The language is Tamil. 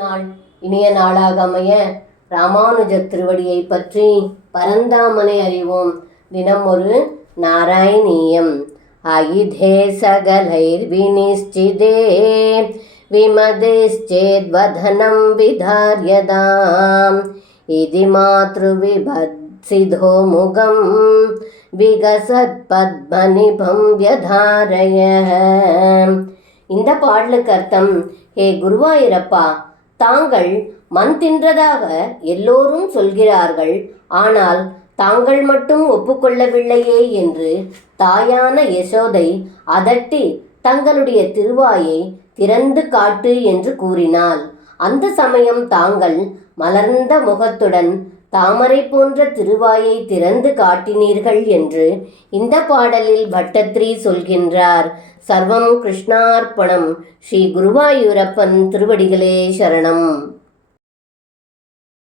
நாள் இனிய நாளாக அமைய ராமானுஜர் திருவடியை பற்றி பரந்தாமனை அறிவோம். தினம் ஒரு நாராயணீயம். அயிதே சகலைர் வினிஷ்சிதே விமதிஷ்சேத்வதனம் விதார்யதாம் இதி மாத்ருவிபத்சிதோ முகம் விகசத் பத்மநிபம் வியதாரய. இந்த பாடலுக்கு அர்த்தம், ஹே குருவாயூரப்பா, தாங்கள் மண் தின்றதாக எல்லோரும் சொல்கிறார்கள், ஆனால் தாங்கள் மட்டும் ஒப்புக்கொள்ளவில்லையே என்று தாயான யசோதை அதட்டி தங்களுடைய திருவாயை திறந்து காட்டு என்று கூறினாள். அந்த சமயம் தாங்கள் மலர்ந்த முகத்துடன் தாமரை போன்ற திருவாயை திறந்து காட்டினீர்கள் என்று இந்த பாடலில் பட்டத்ரி சொல்கின்றார். சர்வம் கிருஷ்ணார்ப்பணம். ஸ்ரீ குருவாயூரப்பன் திருவடிகளே சரணம்.